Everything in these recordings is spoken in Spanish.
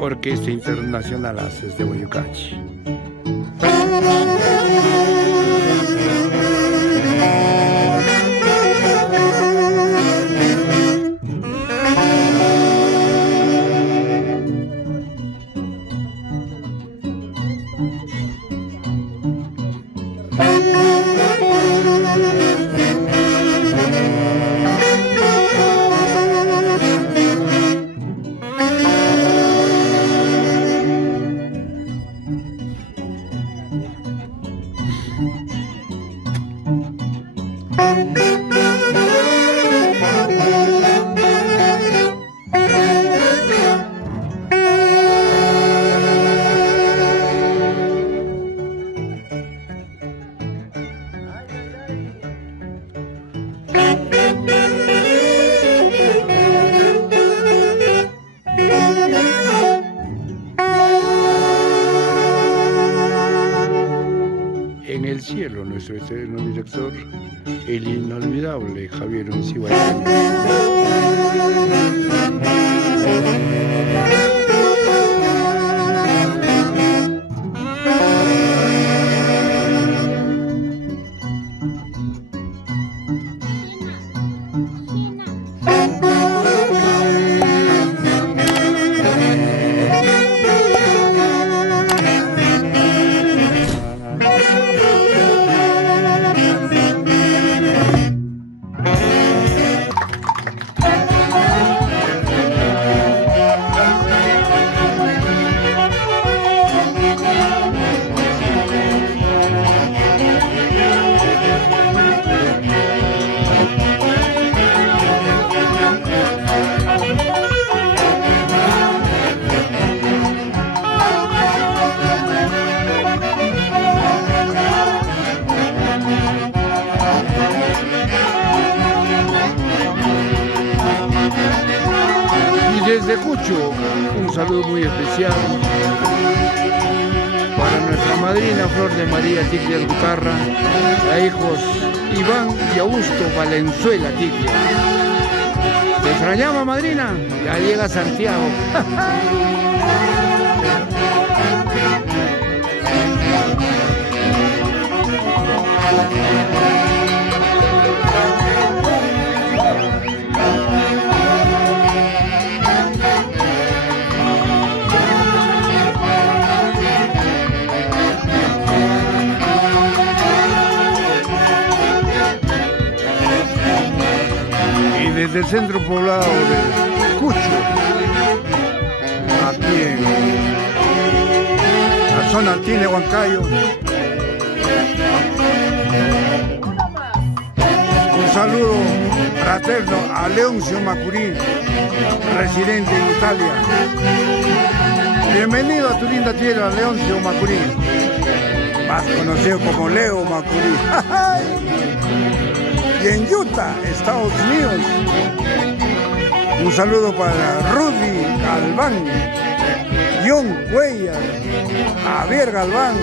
Orquesta Internacional Haces de Boyucachi. En el cielo, nuestro eterno director, el inolvidable Javier Uncibay. Desde Cucho, un saludo muy especial para nuestra madrina Flor de María Tiglia Albucarra, a hijos Iván y Augusto Valenzuela Tiglia. ¿Te extrañaba, madrina? Ya llega Santiago. Desde el centro poblado de Cucho, aquí en la zona altina de Huancayo, un saludo fraterno a Leoncio Macurí, residente en Italia. Bienvenido a tu linda tierra, Leoncio Macurí, más conocido como Leo Macurí. Y en Utah, Estados Unidos, un saludo para Rudy Galván, John Cuellar, Javier Galván.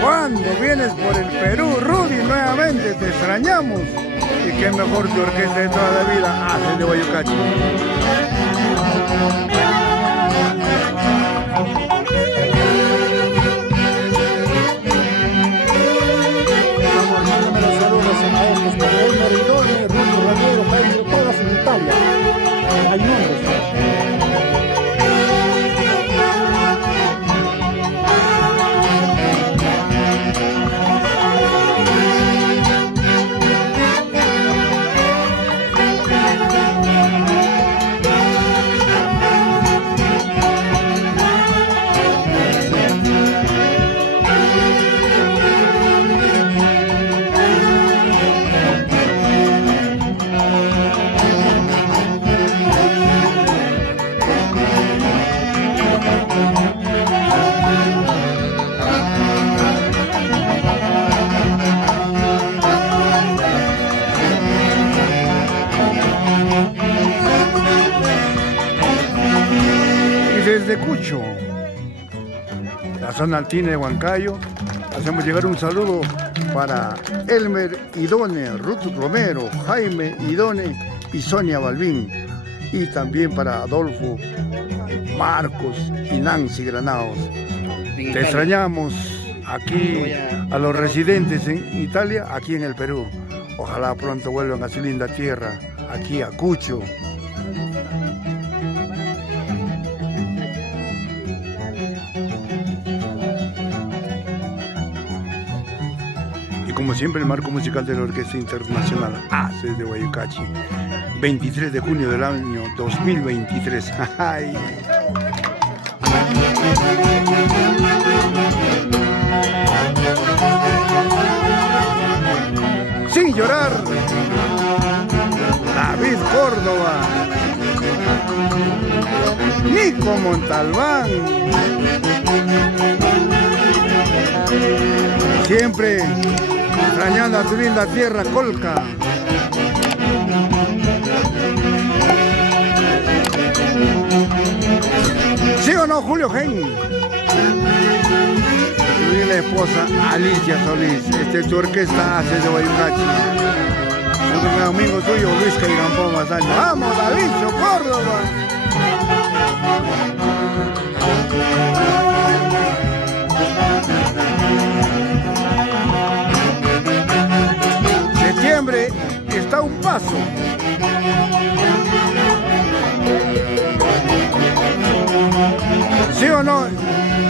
Cuando vienes por el Perú, Rudy, nuevamente te extrañamos. Y qué mejor que orquesta de toda la vida, Haces de Boyucachi. Hay nombres. desde Cucho, la zona altina de Huancayo, hacemos llegar un saludo para Elmer Idone, Ruth Romero, Jaime Idone y Sonia Balbín. Y también para Adolfo, Marcos y Nancy Granados. Te extrañamos aquí a los residentes en Italia, aquí en el Perú. Ojalá pronto vuelvan a su linda tierra, aquí a Cucho. Y como siempre, el marco musical de la Orquesta Internacional ACES de Guayucachi, 23 de junio del año 2023. ¡Ay! Sin llorar, David Córdoba, Nico Montalbán, siempre extrañando a tu linda tierra Colca. ¿Sí o no, Julio Gen? Y la esposa Alicia Solís. Este es tu orquesta ACES de Guayucachi. Un amigo tuyo, Luis Cairampó Mazaño. ¡Vamos, David Córdoba! Septiembre está a un paso. ¿Sí o no?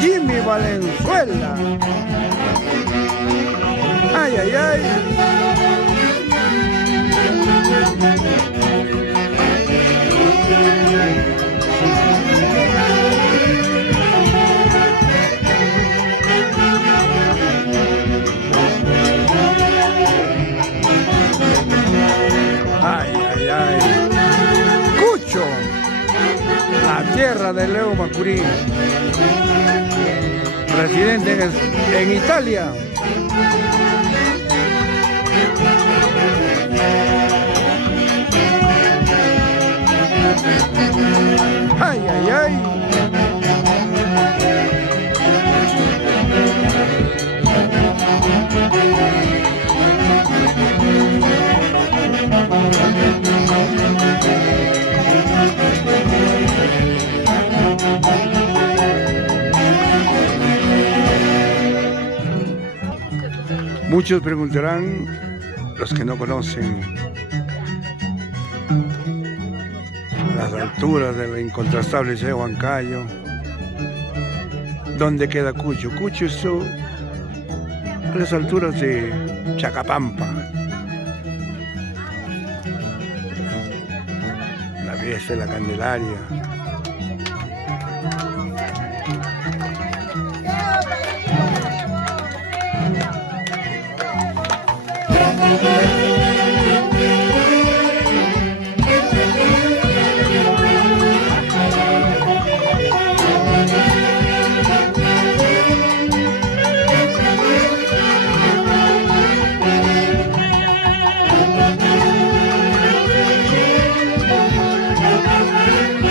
Jimmy Valenzuela. Ay, ay, ay. Ay, ay, ay. Cucho, la tierra de Leo Macurí, residente en Italia. Ay, ay, ay. Muchos preguntarán, los que no conocen, las alturas de la incontrastable ciudad de Huancayo, ¿dónde queda Cucho? Cucho es a las alturas de Chacapampa. La fiesta de la Candelaria.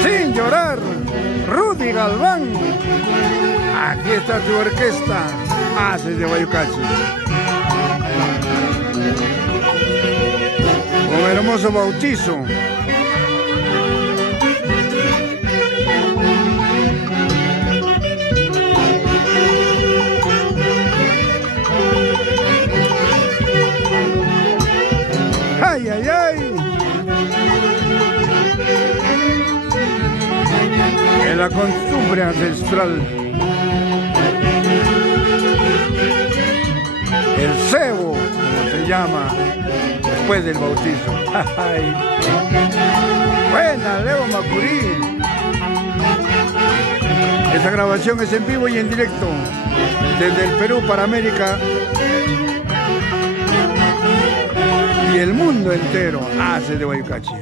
Sin llorar, Rudy Galván. Aquí está tu orquesta, ACES de Guayucachi. Un hermoso bautizo. Ay, ay, ay. En la costumbre ancestral. El cebo, como se llama, después del bautizo. Ay. Buena, Leo Macurí. Esta grabación es en vivo y en directo desde el Perú para América y el mundo entero. ACES de Guayucachi.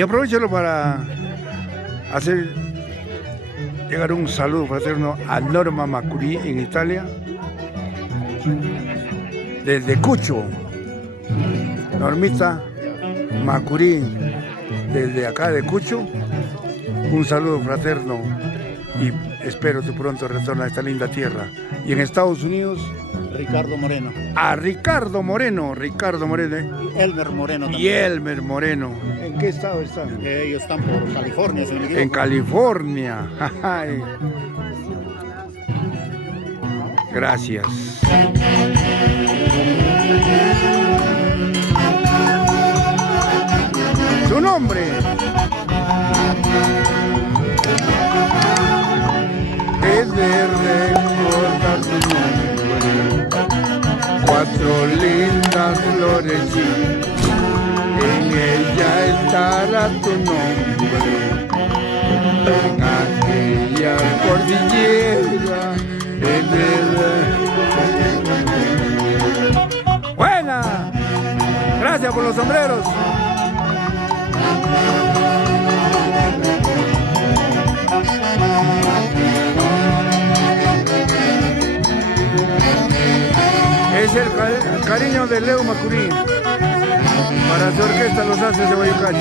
Y aprovechalo para hacer llegar un saludo fraterno a Norma Macurí en Italia, desde Cucho. Normita Macurí, desde acá de Cucho, un saludo fraterno y espero tu pronto retorno a esta linda tierra. Y en Estados Unidos, Ricardo Moreno. a Ricardo Moreno, Elmer Moreno y también. Elmer Moreno. ¿En qué estado están? Ellos están por California, si no me equivoco. En California. Ay. Gracias. Su nombre. Es de recordar tu nombre. 4 lindas flores y en ella estará tu nombre. En aquella cordillera. Buena. Gracias por los sombreros. Es el cariño de Leo Macurí para su orquesta Los Haces de Guayucachi.